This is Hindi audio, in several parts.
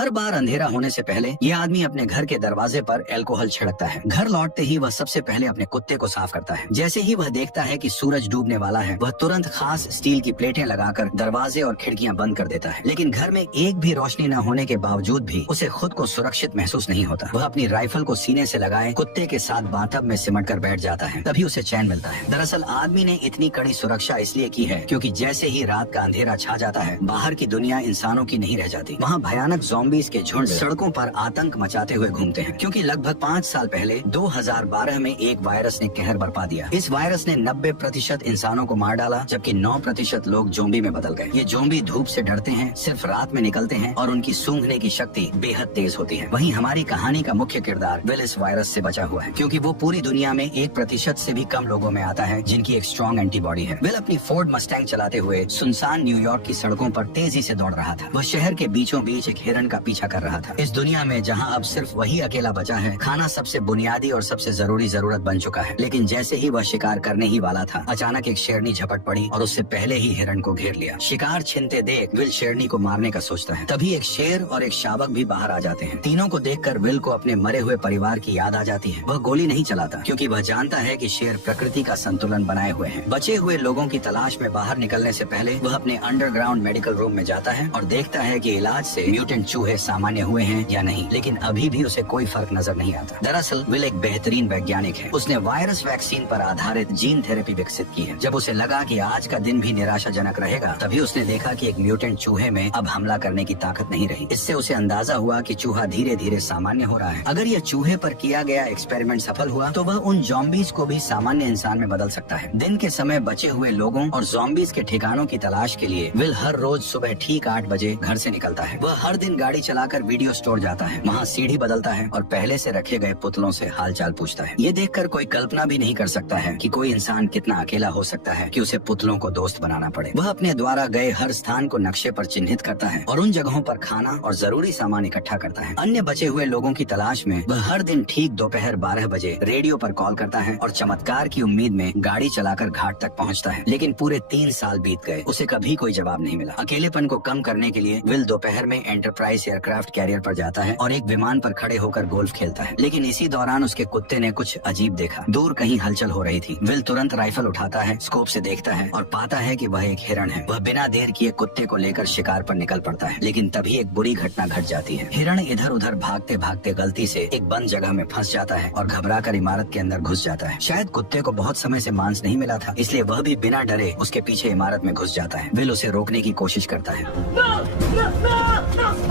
हर बार अंधेरा होने से पहले यह आदमी अपने घर के दरवाजे पर अल्कोहल छिड़कता है। घर लौटते ही वह सबसे पहले अपने कुत्ते को साफ करता है। जैसे ही वह देखता है कि सूरज डूबने वाला है, वह तुरंत खास स्टील की प्लेटें लगाकर दरवाजे और खिड़कियां बंद कर देता है। लेकिन घर में एक भी रोशनी न होने के बावजूद भी उसे खुद को सुरक्षित महसूस नहीं होता। वह अपनी राइफल को सीने से लगाए कुत्ते के साथ बाथटब में सिमट कर बैठ जाता है, तभी उसे चैन मिलता है। दरअसल आदमी ने इतनी कड़ी सुरक्षा इसलिए की है क्योंकि जैसे ही रात का अंधेरा छा जाता है, बाहर की दुनिया इंसानों की नहीं रह जाती। वहाँ भयानक ज़ॉम्बीज़ के झुंड सड़कों पर आतंक मचाते हुए घूमते हैं, क्योंकि लगभग 5 साल पहले 2012 में एक वायरस ने कहर बरपा दिया। इस वायरस ने 90% इंसानों को मार डाला, जबकि 9% लोग ज़ॉम्बी में बदल गए। ये ज़ॉम्बी धूप से डरते हैं, सिर्फ रात में निकलते हैं और उनकी सूंघने की शक्ति बेहद तेज होती है। वहीं हमारी कहानी का मुख्य किरदार विल इस वायरस से बचा हुआ है, क्योंकि वो पूरी दुनिया में 1% से भी कम लोगों में आता है जिनकी एक स्ट्रॉन्ग एंटीबॉडी है। विल अपनी फोर्ड मस्टैंग चलाते हुए सुनसान न्यूयॉर्क की सड़कों पर तेजी से दौड़ रहा था। वह शहर के बीचों बीच एक हिरण का पीछा कर रहा था। इस दुनिया में जहाँ अब सिर्फ वही अकेला बचा है, खाना सबसे बुनियादी और सबसे जरूरी जरूरत बन चुका है। लेकिन जैसे ही वह शिकार करने ही वाला था, अचानक एक शेरनी झपट पड़ी और उससे पहले ही हिरण को घेर लिया। शिकार छिनते देख विल शेरनी को मारने का सोचता है, तभी एक शेर और एक शावक भी बाहर आ जाते हैं। तीनों को देखकर विल को अपने मरे हुए परिवार की याद आ जाती है। वह गोली नहीं चलाता, क्योंकि वह जानता है कि शेर प्रकृति का संतुलन बनाए हुए हैं। बचे हुए लोगों की तलाश में बाहर निकलने से पहले वह अपने अंडरग्राउंड मेडिकल रूम में जाता है और देखता है कि इलाज से म्यूटेंट चूहे सामान्य हुए हैं या नहीं, लेकिन अभी भी उसे कोई फर्क नजर नहीं आता। दरअसल विल एक बेहतरीन वैज्ञानिक है। उसने वायरस वैक्सीन पर आधारित जीन थेरेपी विकसित की है। जब उसे लगा कि आज का दिन भी निराशाजनक रहेगा, तभी उसने देखा कि एक म्यूटेंट चूहे में अब हमला करने की ताकत नहीं रही। इससे उसे अंदाजा हुआ कि चूहा धीरे धीरे सामान्य हो रहा है। अगर यह चूहे पर किया गया एक्सपेरिमेंट सफल हुआ तो वह उन ज़ॉम्बीज़ को भी सामान्य इंसान में बदल सकता है। दिन के समय बचे हुए लोगों और ज़ॉम्बीज़ के ठिकानों की तलाश के लिए विल हर रोज सुबह ठीक 8 बजे घर से निकलता है। वह हर दिन गाड़ी चलाकर वीडियो स्टोर जाता है, वहाँ सीढ़ी बदलता है और पहले से रखे गए पुतलों से हालचाल पूछता है। ये देखकर कोई कल्पना भी नहीं कर सकता है कि कोई इंसान कितना अकेला हो सकता है कि उसे पुतलों को दोस्त बनाना पड़े। वह अपने द्वारा गए हर स्थान को नक्शे पर चिन्हित करता है और उन जगहों पर खाना और जरूरी सामान इकट्ठा करता है। अन्य बचे हुए लोगों की तलाश में वह हर दिन ठीक दोपहर 12 बजे रेडियो पर कॉल करता है और चमत्कार की उम्मीद में गाड़ी चलाकर घाट तक पहुंचता है। लेकिन पूरे 3 साल बीत गए, उसे कभी कोई जवाब नहीं मिला। अकेलेपन को कम करने के लिए विल दोपहर में एंटरप्राइज एयरक्राफ्ट कैरियर पर जाता है और एक विमान पर खड़े होकर गोल्फ खेलता है। लेकिन इसी दौरान उसके कुत्ते ने कुछ अजीब देखा। दूर कहीं हलचल हो रही थी। विल तुरंत राइफल उठाता है, स्कोप से देखता है और पाता है कि वह एक हिरण है। वह बिना देर किए कुत्ते को लेकर शिकार पर निकल पड़ता है। लेकिन तभी एक बुरी घटना घट जाती है। हिरण इधर उधर भागते भागते गलती से एक बंद जगह में फंस जाता है और घबराकर इमारत के अंदर घुस जाता है। शायद कुत्ते को बहुत समय से मांस नहीं मिला था, इसलिए वह भी बिना डरे उसके पीछे इमारत में घुस जाता है। विल उसे रोकने की कोशिश करता है।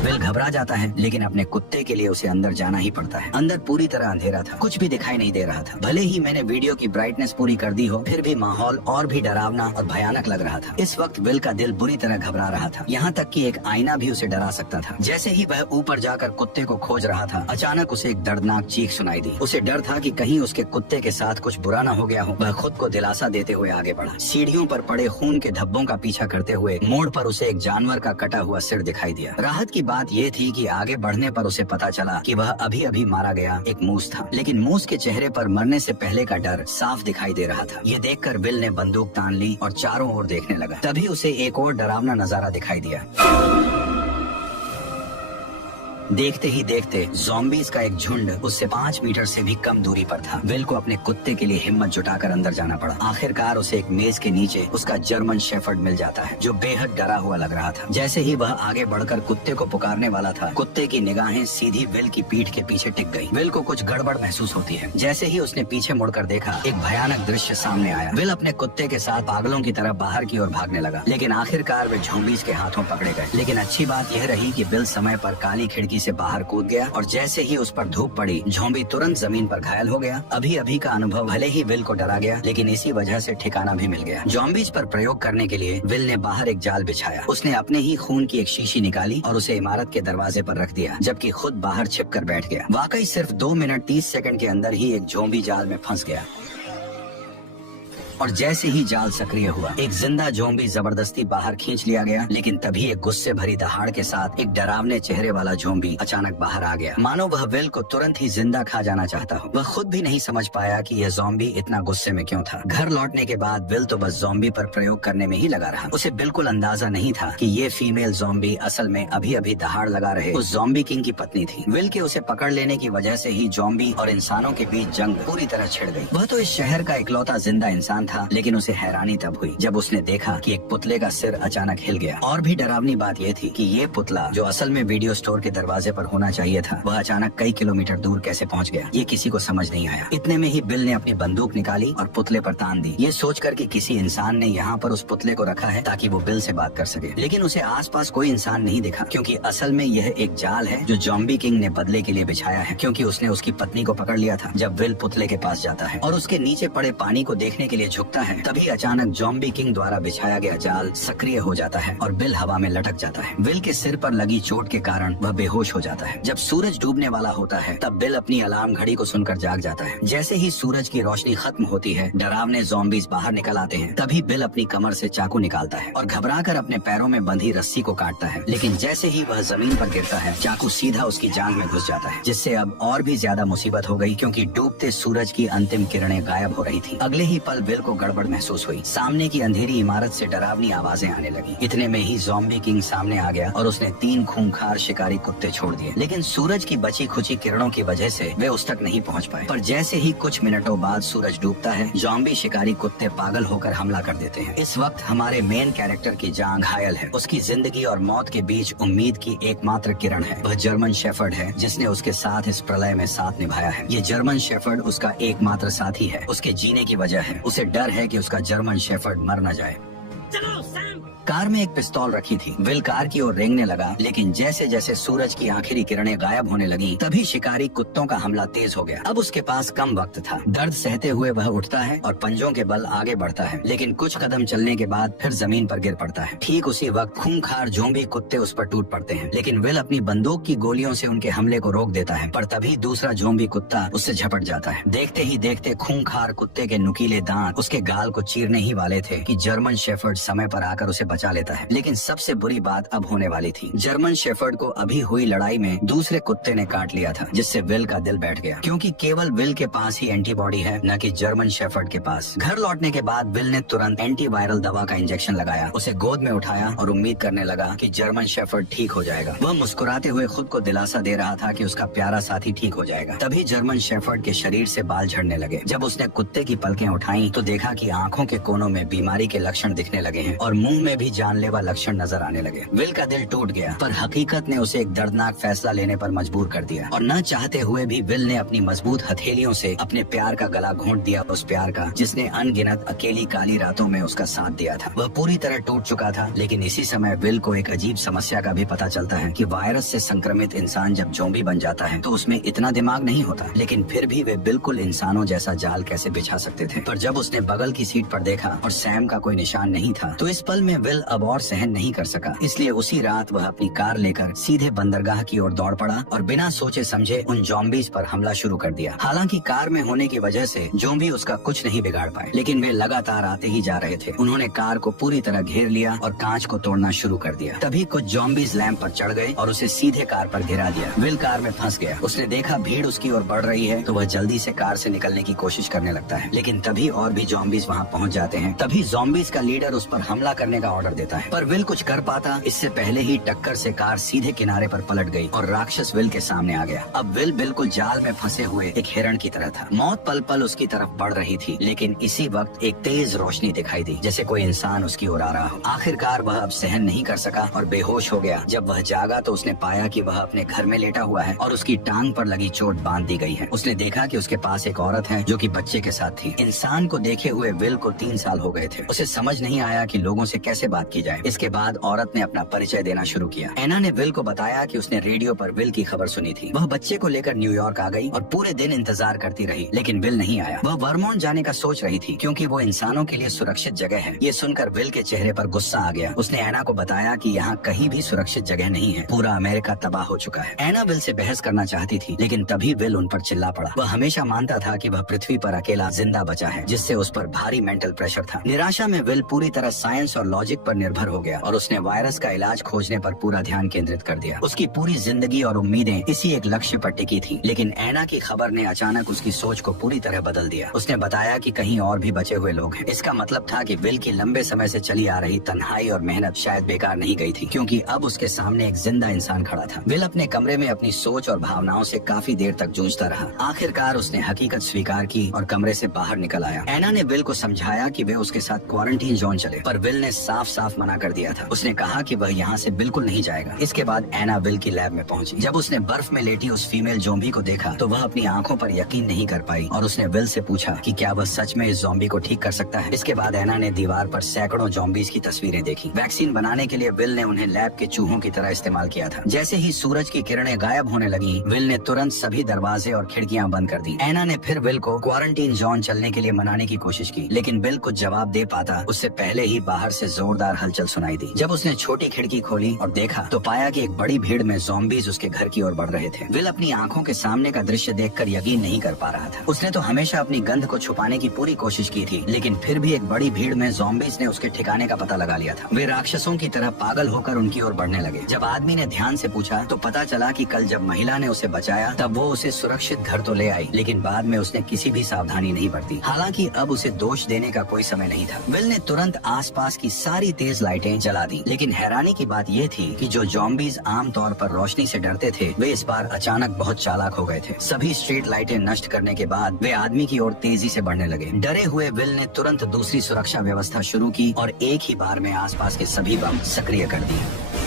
विल घबरा जाता है, लेकिन अपने कुत्ते के लिए उसे अंदर जाना ही पड़ता है। अंदर पूरी तरह अंधेरा था, कुछ भी दिखाई नहीं दे रहा था। भले ही मैंने वीडियो की ब्राइटनेस पूरी कर दी हो, फिर भी माहौल और भी डरावना और भयानक लग रहा था। इस वक्त विल का दिल बुरी तरह घबरा रहा था, यहाँ तक कि एक आईना भी उसे डरा सकता था। जैसे ही वह ऊपर जाकर कुत्ते को खोज रहा था, अचानक उसे एक दर्दनाक चीख सुनाई दी। उसे डर था कि कहीं उसके कुत्ते के साथ कुछ बुरा न हो गया हो। वह खुद को दिलासा देते हुए आगे बढ़ा। सीढ़ियों पर पड़े खून के धब्बों का पीछा करते हुए मोड़ पर उसे एक जानवर का कटा हुआ सिर दिखाई दिया। राहत की बात यह थी कि आगे बढ़ने पर उसे पता चला कि वह अभी अभी मारा गया एक मूस था। लेकिन मूस के चेहरे पर मरने से पहले का डर साफ दिखाई दे रहा था। ये देखकर विल ने बंदूक तान ली और चारों ओर देखने लगा। तभी उसे एक और डरावना नजारा दिखाई दिया। देखते ही देखते ज़ॉम्बीज़ का एक झुंड उससे 5 मीटर से भी कम दूरी पर था। विल को अपने कुत्ते के लिए हिम्मत जुटाकर अंदर जाना पड़ा। आखिरकार उसे एक मेज के नीचे उसका जर्मन शेफर्ड मिल जाता है, जो बेहद डरा हुआ लग रहा था। जैसे ही वह आगे बढ़कर कुत्ते को पुकारने वाला था, कुत्ते की निगाहें सीधी विल की पीठ के पीछे टिक गई। विल को कुछ गड़बड़ महसूस होती है। जैसे ही उसने पीछे मुड़कर देखा, एक भयानक दृश्य सामने आया। विल अपने कुत्ते के साथ पागलों की तरह बाहर की ओर भागने लगा, लेकिन आखिरकार वे ज़ॉम्बीज़ के हाथों पकड़े गए। लेकिन अच्छी बात यह रही कि विल समय पर काली खिड़की से बाहर कूद गया और जैसे ही उस पर धूप पड़ी, ज़ॉम्बी तुरंत जमीन पर घायल हो गया। अभी अभी का अनुभव भले ही विल को डरा गया, लेकिन इसी वजह से ठिकाना भी मिल गया। ज़ॉम्बीज़ पर प्रयोग करने के लिए विल ने बाहर एक जाल बिछाया। उसने अपने ही खून की एक शीशी निकाली और उसे इमारत के दरवाजे पर रख दिया, जबकि खुद बाहर छिपकर बैठ गया। वाकई सिर्फ 2 मिनट 30 सेकंड के अंदर ही एक ज़ॉम्बी जाल में फंस गया। और जैसे ही जाल सक्रिय हुआ, एक जिंदा ज़ॉम्बी जबरदस्ती बाहर खींच लिया गया। लेकिन तभी एक गुस्से भरी दहाड़ के साथ एक डरावने चेहरे वाला ज़ॉम्बी अचानक बाहर आ गया, मानो वह विल को तुरंत ही जिंदा खा जाना चाहता हो। वह खुद भी नहीं समझ पाया कि यह ज़ॉम्बी इतना गुस्से में क्यों था। घर लौटने के बाद विल तो बस ज़ॉम्बी पर प्रयोग करने में ही लगा रहा। उसे बिल्कुल अंदाजा नहीं था कि ये फीमेल ज़ॉम्बी असल में अभी अभी दहाड़ लगा रहे उस ज़ॉम्बी किंग की पत्नी थी। विल के उसे पकड़ लेने की वजह से ही ज़ॉम्बी और इंसानों के बीच जंग पूरी तरह छिड़ गई। वह तो इस शहर का इकलौता जिंदा इंसान था, लेकिन उसे हैरानी तब हुई जब उसने देखा कि एक पुतले का सिर अचानक हिल गया। और भी डरावनी बात यह थी कि ये पुतला जो असल में वीडियो स्टोर के दरवाजे पर होना चाहिए था, वह अचानक कई किलोमीटर दूर कैसे पहुंच गया, ये किसी को समझ नहीं आया। इतने में ही बिल ने अपनी बंदूक निकाली और पुतले पर तान दी, ये सोचकर कि किसी इंसान ने यहाँ पर उस पुतले को रखा है ताकि वो बिल से बात कर सके। लेकिन उसे आसपास कोई इंसान नहीं दिखा, क्योंकि असल में यह एक जाल है जो ज़ॉम्बी किंग ने बदले के लिए बिछाया है, क्योंकि उसने उसकी पत्नी को पकड़ लिया था। जब विल पुतले के पास जाता है और उसके नीचे पड़े पानी को देखने के लिए झुकता है, तभी अचानक ज़ॉम्बी किंग द्वारा बिछाया गया जाल सक्रिय हो जाता है और बिल हवा में लटक जाता है। विल के सिर पर लगी चोट के कारण वह बेहोश हो जाता है। जब सूरज डूबने वाला होता है, तब बिल अपनी अलार्म घड़ी को सुनकर जाग जाता है। जैसे ही सूरज की रोशनी खत्म होती है, डरावने ज़ॉम्बीज बाहर निकल आते हैं। तभी बिल अपनी कमर से चाकू निकालता है और घबराकर अपने पैरों में बंधी रस्सी को काटता है। लेकिन जैसे ही वह जमीन पर गिरता है, चाकू सीधा उसकी जांघ में घुस जाता है, जिससे अब और भी ज्यादा मुसीबत हो गई, क्योंकि डूबते सूरज की अंतिम किरणें गायब हो रही थी। अगले ही पल बिल को गड़बड़ महसूस हुई। सामने की अंधेरी इमारत से डरावनी आवाजें आने लगी। इतने में ही ज़ॉम्बी किंग सामने आ गया और उसने 3 खूंखार शिकारी कुत्ते छोड़ दिए। लेकिन सूरज की बची खुची किरणों की वजह से वे उस तक नहीं पहुंच पाए। पर जैसे ही कुछ मिनटों बाद सूरज डूबता है, ज़ॉम्बी शिकारी कुत्ते पागल होकर हमला कर देते हैं। इस वक्त हमारे मेन कैरेक्टर की जान घायल है। उसकी जिंदगी और मौत के बीच उम्मीद की एकमात्र किरण है। वह जर्मन शेफर्ड है, जिसने उसके साथ इस प्रलय में साथ निभाया है। ये जर्मन शेफर्ड उसका एकमात्र साथी है, उसके जीने की वजह है। उसे डर है कि उसका जर्मन शेफर्ड मर न जाए। कार में एक पिस्तौल रखी थी। विल कार की ओर रेंगने लगा, लेकिन जैसे जैसे सूरज की आखिरी किरणें गायब होने लगी, तभी शिकारी कुत्तों का हमला तेज हो गया। अब उसके पास कम वक्त था। दर्द सहते हुए वह उठता है और पंजों के बल आगे बढ़ता है, लेकिन कुछ कदम चलने के बाद फिर जमीन पर गिर पड़ता है। ठीक उसी वक्त खूंखार ज़ॉम्बी कुत्ते उस पर टूट पड़ते हैं, लेकिन विल अपनी बंदूक की गोलियों से उनके हमले को रोक देता है। पर तभी दूसरा ज़ॉम्बी कुत्ता उससे झपट जाता है। देखते ही देखते खूंखार कुत्ते के नुकीले दांत उसके गाल को चीरने ही वाले थे कि जर्मन शेफर्ड समय पर आकर उसे बचा लेता है। लेकिन सबसे बुरी बात अब होने वाली थी। जर्मन शेफर्ड को अभी हुई लड़ाई में दूसरे कुत्ते ने काट लिया था, जिससे विल का दिल बैठ गया, क्योंकि केवल विल के पास ही एंटीबॉडी है, न कि जर्मन शेफर्ड के पास। घर लौटने के बाद विल ने तुरंत एंटीवायरल दवा का इंजेक्शन लगाया, उसे गोद में उठाया और उम्मीद करने लगा कि जर्मन शेफर्ड ठीक हो जाएगा। वह मुस्कुराते हुए खुद को दिलासा दे रहा था कि उसका प्यारा साथी ठीक हो जाएगा। तभी जर्मन शेफर्ड के शरीर से बाल झड़ने लगे। जब उसने कुत्ते की पलकें उठाई तो देखा कि आंखों के कोनों में बीमारी के लक्षण दिखने लगे हैं और मुंह में भी जानलेवा लक्षण नजर आने लगे। विल का दिल टूट गया, पर हकीकत ने उसे एक दर्दनाक फैसला लेने पर मजबूर कर दिया और न चाहते हुए भी विल ने अपनी मजबूत हथेलियों से अपने प्यार का गला घोंट दिया। उस प्यार का जिसने अनगिनत अकेली काली रातों में उसका साथ दिया था। वह पूरी तरह टूट चुका था। लेकिन इसी समय विल को एक अजीब समस्या का भी पता चलता है कि वायरस से संक्रमित इंसान जब ज़ॉम्बी बन जाता है तो उसमें इतना दिमाग नहीं होता, लेकिन फिर भी वे बिल्कुल इंसानों जैसा जाल कैसे बिछा सकते थे। पर जब उसने बगल की सीट पर देखा और सैम का कोई निशान नहीं था, तो इस पल में विल अब और सहन नहीं कर सका। इसलिए उसी रात वह अपनी कार लेकर सीधे बंदरगाह की ओर दौड़ पड़ा और बिना सोचे समझे उन ज़ॉम्बीज पर हमला शुरू कर दिया। हालांकि कार में होने की वजह से ज़ॉम्बी उसका कुछ नहीं बिगाड़ पाए, लेकिन वे लगातार आते ही जा रहे थे। उन्होंने कार को पूरी तरह घेर लिया और कांच को तोड़ना शुरू कर दिया। तभी कुछ ज़ॉम्बीज लैंप पर चढ़ गए और उसे सीधे कार पर गिरा दिया। विल कार में फंस गया। उसने देखा भीड़ उसकी ओर बढ़ रही है, तो वह जल्दी से कार से निकलने की कोशिश करने लगता है, लेकिन तभी और भी ज़ॉम्बीज वहाँ पहुँच जाते हैं। तभी ज़ॉम्बीज का लीडर उस पर हमला करने का ऑर्डर देता है, पर विल कुछ कर पाता इससे पहले ही टक्कर से कार सीधे किनारे पर पलट गई और राक्षस विल के सामने आ गया। अब विल बिल्कुल जाल में फंसे हुए एक हिरण की तरह था। मौत पल पल उसकी तरफ बढ़ रही थी, लेकिन इसी वक्त एक तेज रोशनी दिखाई दी, जैसे कोई इंसान उसकी ओर आ रहा हो। आखिरकार वह अब सहन नहीं कर सका और बेहोश हो गया। जब वह जागा तो उसने पाया कि वह अपने घर में लेटा हुआ है और उसकी टांग पर लगी चोट बांध दी गई है। उसने देखा कि उसके पास एक औरत है जो कि बच्चे के साथ थी। इंसान को देखे हुए विल को 3 साल हो गए थे। उसे समझ नहीं आया कि लोगों से कैसे बात की जाए। इसके बाद औरत ने अपना परिचय देना शुरू किया। एना ने विल को बताया कि उसने रेडियो पर विल की खबर सुनी थी। वह बच्चे को लेकर न्यूयॉर्क आ गई और पूरे दिन इंतजार करती रही, लेकिन विल नहीं आया। वह वर्मोंट जाने का सोच रही थी क्योंकि वो इंसानों के लिए सुरक्षित जगह है। ये सुनकर विल के चेहरे पर गुस्सा आ गया। उसने एना को बताया कि यहाँ कहीं भी सुरक्षित जगह नहीं है, पूरा अमेरिका तबाह हो चुका है। एना विल से बहस करना चाहती थी, लेकिन तभी विल उन पर चिल्ला पड़ा। वह हमेशा मानता था कि वह पृथ्वी पर अकेला जिंदा बचा है, जिससे उस पर भारी मेंटल प्रेशर था। निराशा में विल पूरी तरह साइंस और लॉजिक पर निर्भर हो गया और उसने वायरस का इलाज खोजने पर पूरा ध्यान केंद्रित कर दिया। उसकी पूरी जिंदगी और उम्मीदें इसी एक लक्ष्य पर टिकी थी। लेकिन एना की खबर ने अचानक उसकी सोच को पूरी तरह बदल दिया। उसने बताया कि कहीं और भी बचे हुए लोग हैं। इसका मतलब था कि विल की लंबे समय से चली आ रही तन्हाई और मेहनत शायद बेकार नहीं गई थी, क्योंकि अब उसके सामने एक जिंदा इंसान खड़ा था। विल अपने कमरे में अपनी सोच और भावनाओं से काफी देर तक जूझता रहा। आखिरकार उसने हकीकत स्वीकार की और कमरे से बाहर निकल आया। एना ने विल को समझाया कि वे उसके साथ क्वारंटीन जोन चले, पर विल ने साफ साफ मना कर दिया था। उसने कहा कि वह यहाँ से बिल्कुल नहीं जाएगा। इसके बाद एना विल की लैब में पहुंची। जब उसने बर्फ में लेटी उस फीमेल ज़ॉम्बी को देखा तो वह अपनी आंखों पर यकीन नहीं कर पाई और उसने विल से पूछा कि क्या वह सच में इस ज़ॉम्बी को ठीक कर सकता है। इसके बाद एना ने दीवार पर सैकड़ों ज़ॉम्बीज की तस्वीरें देखी। वैक्सीन बनाने के लिए विल ने उन्हें लैब के चूहों की तरह इस्तेमाल किया था। जैसे ही सूरज की किरणें गायब होने लगी, विल ने तुरंत सभी दरवाजे और खिड़कियां बंद कर दी। एना ने फिर विल को क्वारंटीन जोन चलने के लिए मनाने की कोशिश की, लेकिन विल कुछ जवाब दे पाता उससे पहले ही बाहर से जोरदार हलचल सुनाई दी। जब उसने छोटी खिड़की खोली और देखा तो पाया कि एक बड़ी भीड़ में ज़ॉम्बीज उसके घर की ओर बढ़ रहे थे। विल अपनी आंखों के सामने का दृश्य देखकर यकीन नहीं कर पा रहा था। उसने तो हमेशा अपनी गंध को छुपाने की पूरी कोशिश की थी, लेकिन फिर भी एक बड़ी भीड़ में ज़ॉम्बीज ने उसके ठिकाने का पता लगा लिया था। वे राक्षसों की तरह पागल होकर उनकी ओर बढ़ने लगे। जब आदमी ने ध्यान से पूछा तो पता चला कि कल जब महिला ने उसे बचाया तब वो उसे सुरक्षित घर तो ले आई, लेकिन बाद में उसने किसी भी सावधानी नहीं बरती। हालांकि अब उसे दोष देने का कोई समय नहीं था। विल ने तुरंत आसपास की सारी तेज लाइटें जला दी, लेकिन हैरानी की बात यह थी कि जो ज़ॉम्बीज आमतौर पर रोशनी से डरते थे, वे इस बार अचानक बहुत चालाक हो गए थे। सभी स्ट्रीट लाइटें नष्ट करने के बाद वे आदमी की ओर तेजी से बढ़ने लगे। डरे हुए विल ने तुरंत दूसरी सुरक्षा व्यवस्था शुरू की और एक ही बार में आसपास के सभी बम सक्रिय कर दिए।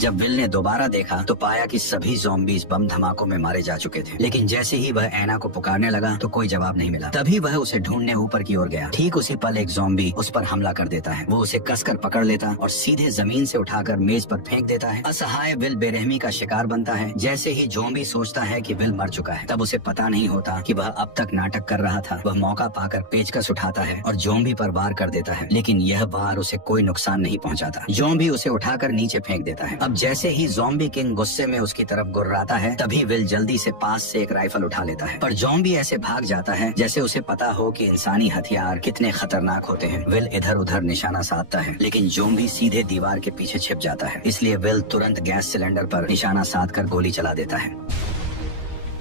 जब विल ने दोबारा देखा तो पाया कि सभी ज़ॉम्बीज बम धमाकों में मारे जा चुके थे, लेकिन जैसे ही वह एना को पुकारने लगा तो कोई जवाब नहीं मिला। तभी वह उसे ढूंढने ऊपर की ओर गया। ठीक उसी पल एक ज़ॉम्बी उस पर हमला कर देता है। वो उसे कसकर पकड़ लेता और सीधे जमीन से उठाकर मेज पर फेंक देता है। असहाय विल बेरहमी का शिकार बनता है। जैसे ही ज़ॉम्बी सोचता है कि विल मर चुका है, तब उसे पता नहीं होता कि वह अब तक नाटक कर रहा था। वह मौका पाकर पेचकस उठाता है और ज़ॉम्बी पर वार कर देता है, लेकिन यह वार उसे कोई नुकसान नहीं पहुंचाता। ज़ॉम्बी उसे उठाकर नीचे फेंक देता है। अब जैसे ही ज़ॉम्बी किंग गुस्से में उसकी तरफ गुर्राता है, तभी विल जल्दी से पास से एक राइफल उठा लेता है, पर ज़ॉम्बी ऐसे भाग जाता है जैसे उसे पता हो कि इंसानी हथियार कितने खतरनाक होते हैं। विल इधर उधर निशाना साधता है, लेकिन ज़ॉम्बी सीधे दीवार के पीछे छिप जाता है। इसलिए विल तुरंत गैस सिलेंडर पर निशाना साधकर गोली चला देता है।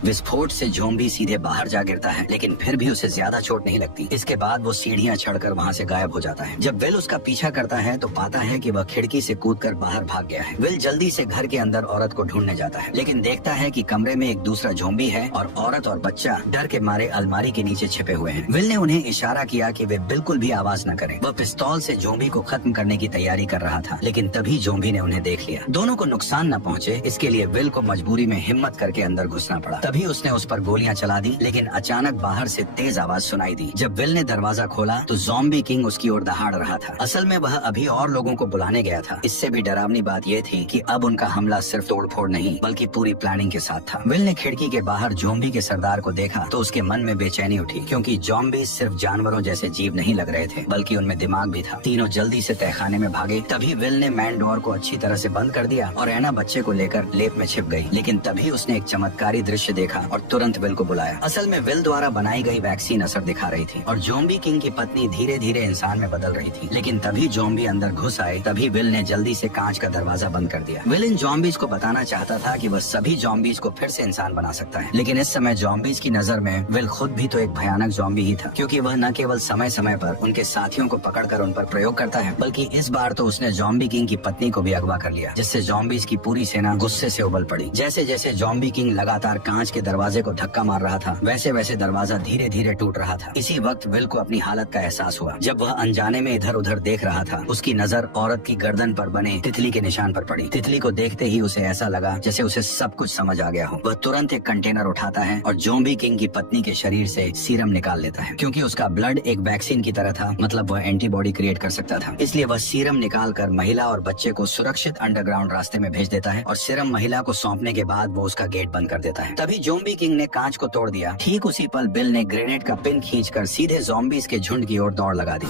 विस्फोट से ज़ॉम्बी सीधे बाहर जा गिरता है, लेकिन फिर भी उसे ज्यादा चोट नहीं लगती। इसके बाद वो सीढ़ियां चढ़कर वहाँ से गायब हो जाता है। जब विल उसका पीछा करता है तो पाता है कि वह खिड़की से कूदकर बाहर भाग गया है। विल जल्दी से घर के अंदर औरत को ढूंढने जाता है, लेकिन देखता है कि कमरे में एक दूसरा ज़ॉम्बी है और औरत और बच्चा डर के मारे अलमारी के नीचे छिपे हुए हैं। विल ने उन्हें इशारा किया कि वे बिल्कुल भी आवाज न करें। वह पिस्तौल से ज़ॉम्बी को खत्म करने की तैयारी कर रहा था, लेकिन तभी ज़ॉम्बी ने उन्हें देख लिया। दोनों को नुकसान न पहुँचे इसके लिए विल को मजबूरी में हिम्मत करके अंदर घुसना पड़ा। तभी उसने उस पर गोलियां चला दी, लेकिन अचानक बाहर से तेज आवाज सुनाई दी। जब विल ने दरवाजा खोला तो ज़ॉम्बी किंग उसकी ओर दहाड़ रहा था। असल में वह अभी और लोगों को बुलाने गया था। इससे भी डरावनी बात यह थी कि अब उनका हमला सिर्फ तोड़फोड़ नहीं बल्कि पूरी प्लानिंग के साथ था। विल ने खिड़की के बाहर ज़ॉम्बी के सरदार को देखा तो उसके मन में बेचैनी उठी, क्योंकि ज़ॉम्बी सिर्फ जानवरों जैसे जीव नहीं लग रहे थे, बल्कि उनमें दिमाग भी था। तीनों जल्दी से तहखाने में भागे। तभी विल ने मैन डोर को अच्छी तरह से बंद कर दिया और एना बच्चे को लेकर लेप में छिप गई। लेकिन तभी उसने एक चमत्कारी दृश्य देखा और तुरंत विल को बुलाया। असल में विल द्वारा बनाई गई वैक्सीन असर दिखा रही थी और ज़ॉम्बी किंग की पत्नी धीरे धीरे इंसान में बदल रही थी। लेकिन तभी ज़ॉम्बी अंदर घुस आए। तभी विल ने जल्दी से कांच का दरवाजा बंद कर दिया। विल इन ज़ॉम्बीज को बताना चाहता था कि वह सभी ज़ॉम्बीज को फिर से इंसान बना सकता है, लेकिन इस समय ज़ॉम्बीज की नजर में विल खुद भी तो एक भयानक ज़ॉम्बी ही था, क्योंकि वह न केवल समय समय पर उनके साथियों को पकड़कर उन पर प्रयोग करता है, बल्कि इस बार तो उसने ज़ॉम्बी किंग की पत्नी को भी अगवा कर लिया, जिससे ज़ॉम्बीज की पूरी सेना गुस्से से उबल पड़ी। जैसे जैसे ज़ॉम्बी किंग लगातार कांच सूरज के दरवाजे को धक्का मार रहा था, वैसे वैसे दरवाजा धीरे धीरे टूट रहा था। इसी वक्त विल को अपनी हालत का एहसास हुआ। जब वह अनजाने में इधर उधर देख रहा था, उसकी नजर औरत की गर्दन पर बने तितली के निशान पर पड़ी। तितली को देखते ही उसे ऐसा लगा जैसे उसे सब कुछ समझ आ गया हो। वह तुरंत एक कंटेनर उठाता है और ज़ॉम्बी किंग की पत्नी के शरीर से सीरम निकाल लेता है। क्योंकि उसका ब्लड एक वैक्सीन की तरह था, मतलब वह एंटीबॉडी क्रिएट कर सकता था, इसलिए वह सीरम निकाल कर महिला और बच्चे को सुरक्षित अंडरग्राउंड रास्ते में भेज देता है और सीरम महिला को सौंपने के बाद वो उसका गेट बंद कर देता है। तभी ज़ॉम्बी किंग ने कांच को तोड़ दिया। ठीक उसी पल बिल ने ग्रेनेड का पिन खींचकर सीधे ज़ॉम्बीज के झुंड की ओर दौड़ लगा दी।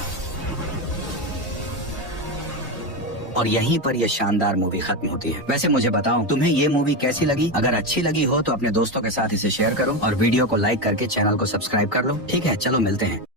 और यहीं पर यह शानदार मूवी खत्म होती है। वैसे मुझे बताओ, तुम्हें ये मूवी कैसी लगी? अगर अच्छी लगी हो तो अपने दोस्तों के साथ इसे शेयर करो और वीडियो को लाइक करके चैनल को सब्सक्राइब कर लो। ठीक है, चलो मिलते हैं।